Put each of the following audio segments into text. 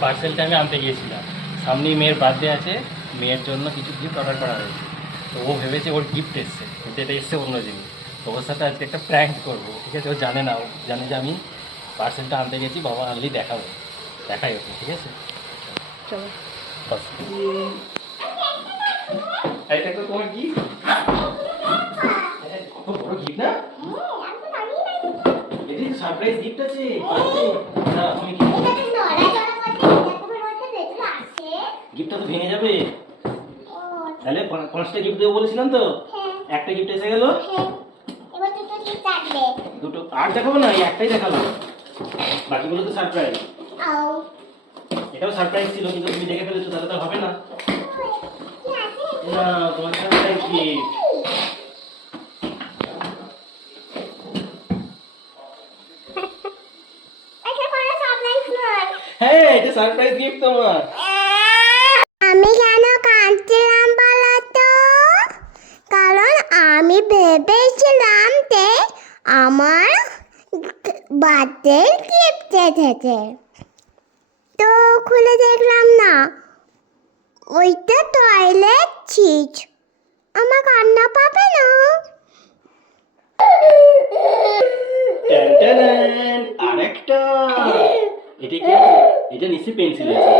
পার্সেলটা আমি আনতে গিয়েছিলাম। সামনেই মেয়ের বার্থডে আছে মেয়ের জন্য কিছু গিফট অর্ডার করা হয়েছে। তো ও ভেবেছে ওর গিফট এসছে কিন্তু এটা এসছে অন্য জিনিস। তো ওর সাথে আজকে একটা প্র্যাঙ্ক করব ঠিক আছে? ও জানে না ও জানে যে আমি পার্সেলটা আনতে গেছি বাবা আনলেই দেখাবো। দেখাই ওকে ঠিক আছে? চলো। এটা তো তোমার কি বড় গিফট না? এটা সারপ্রাইজ গিফট আছে না তুমি গিফটটা তো ভেঙে যাবে তাহলে পাঁ- পাঁচটা গিফট দেবো বলেছিলাম তো? একটা গিফট এসে গেল। দুটো আর দেখাবো না একটাই দেখাবো বাকিগুলো তো সারপ্রাইজ এটাও সারপ্রাইজ ছিল কিন্তু তুমি দেখে ফেলেছো তাহলে তো হবে না। না তোমার সারপ্রাইজ গিফট হ্যাঁ এটা সারপ্রাইজ গিফট তোমার আমি কেন কাঁদছিলাম বলো তো কারণ ভেবেছিলাম যে আমার বার্থডে গিফট এসেছে। তো খুলে দেখলাম না। ওইটা টয়লেট চিজ আমার কান্না পাবে না। আরেকটা। এটা কি? এটা নিশ্চয়ই পেন্সিল আছে।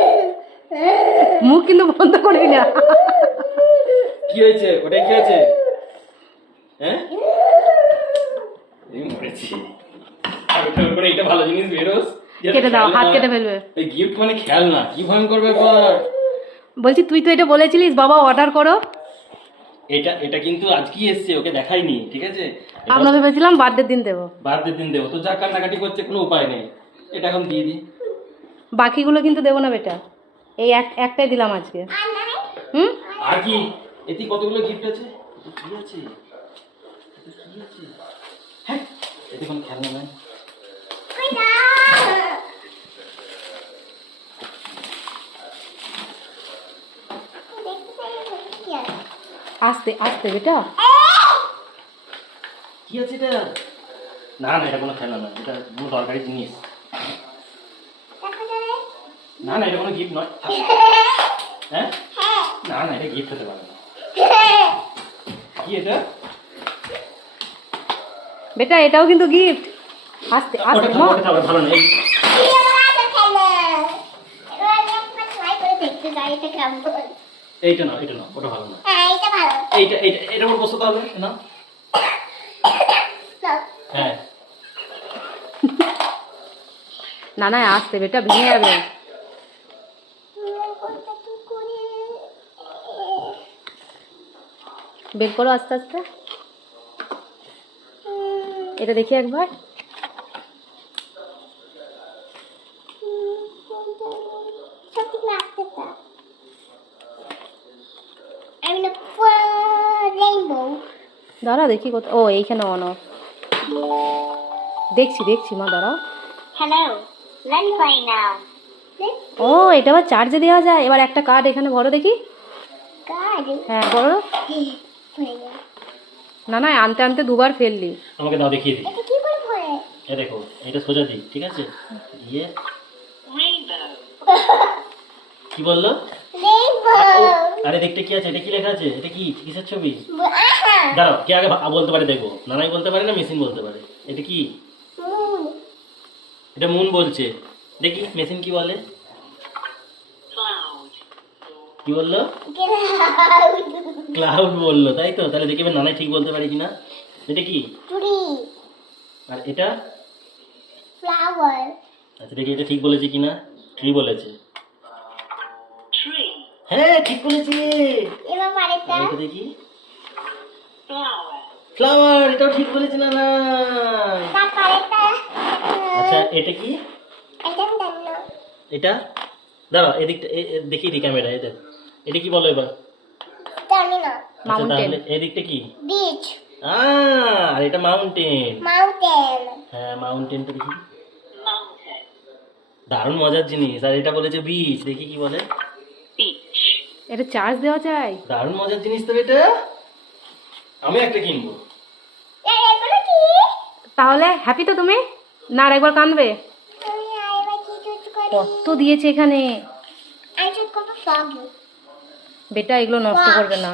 মুখ কিন্তু বন্ধ করবি না। কি হয়েছে? ওটাই কি আছে হ্যাঁ? এই মরেছি। আর ওটার উপরে এটা ভালো জিনিস বেরোস। কেটে দাও হাত কেটে ফেলবে। এই গিফট মানে খেলনা কি ভয়ঙ্কর ব্যাপার। বলছি তুই তো এটা বলেছিলিস বাবা অর্ডার করো। এটা এটা কিন্তু আজকেই এসছে ওকে দেখাইনি ঠিক আছে? আমরা ভেবেছিলাম বার্থডে দিন দেবো। বার্থডে দিন দেবো তো যা কান্নাকাটি করছে কোনো উপায় নেই। এটা এখন দিয়ে দিই। বাকিগুলো কিন্তু দেবো না বেটা। এই এক একটাই দিলাম আজকে। হুম? আর কি? এতে কতগুলো গিফট আছে? আছে? হ্যাঁ এতে কোনো খেলনা নাই আসতে আসতে বেটা। কি আছে এটা? না না এটা কোনো খেলনা না এটা কোনো দরকারি জিনিস। না না এটা কোনো গিফট নয় থাক। হ্যাঁ? না না এটা গিফট হতে পারে না। কি এটা? বেটা এটাও কিন্তু গিফট আসতে আসতে মা। ভালো না এই এইটা না এটা না ওটা ভালো না। এইটা এইটা এটা ওর বসতে হবে না? হ্যাঁ। না না আসতে বেটা ভেঙে যাবে। বের করো আস্তে আস্তে। এটা দেখি একবার। দাঁড়া দেখি কোথাও ও এইখানে অন দেখছি দেখছি মা দাঁড়াও. ও এটা আবার চার্জে দেওয়া যায়। এবার একটা কার্ড এখানে ভরো দেখি। হ্যাঁ ভরো না না আনতে আনতে দুবার ফেললি। আমাকে দাও দেখিয়ে দিই। এটা কি করে পড়ে এ দেখো এটা সোজা দিই ঠিক আছে? দিয়ে কি বলল? আরে দেখতে কি আছে? এটা কি লেখা আছে? এটা কি? কিসের ছবি? দাঁড়াও কে আগে বলতে পারে দেখব নানাই বলতে পারে না মেশিন বলতে পারে। এটা কি? এটা মুন বলছে। দেখি মেশিন কি বলে? কি বলল? ক্লাউড বলল তাই তো? তাহলে দেখি নানাই ঠিক বলতে পারে কিনা? এটা কি? আর এটা? ফ্লাওয়ার আচ্ছা দেখি এটা ঠিক বলেছে কিনা? ট্রি বলেছে। হ্যাঁ ঠিক বলেছে। এবার দেখি। ফ্লাওয়ার এটাও ঠিক বলেছে না না আচ্ছা এটা কি? এটা আমি জানি না এটা? দাঁড়াও এদিকটা দেখি দি ক্যামেরা এটা এটা কি বলো এবার? জানি না। আচ্ছা তাহলে এদিকটা কি? বিচ আর এটা মাউন্টেন মাউন্টেন হ্যাঁ মাউন্টেনটা দেখি। দারুণ মজার জিনিস। আর এটা বলেছে বিচ দেখি কি বলে। এটা চার্জ দেওয়া যায়? দারুণ মজার জিনিস তো এটা। আমি একটা কিনবো। তাহলে হ্যাপি তো তুমি? না আর একবার কানবে আমি আরেকবার কি চুজ করে? কত দিয়েছে এখানে? বেটা এগুলো নষ্ট করবে না।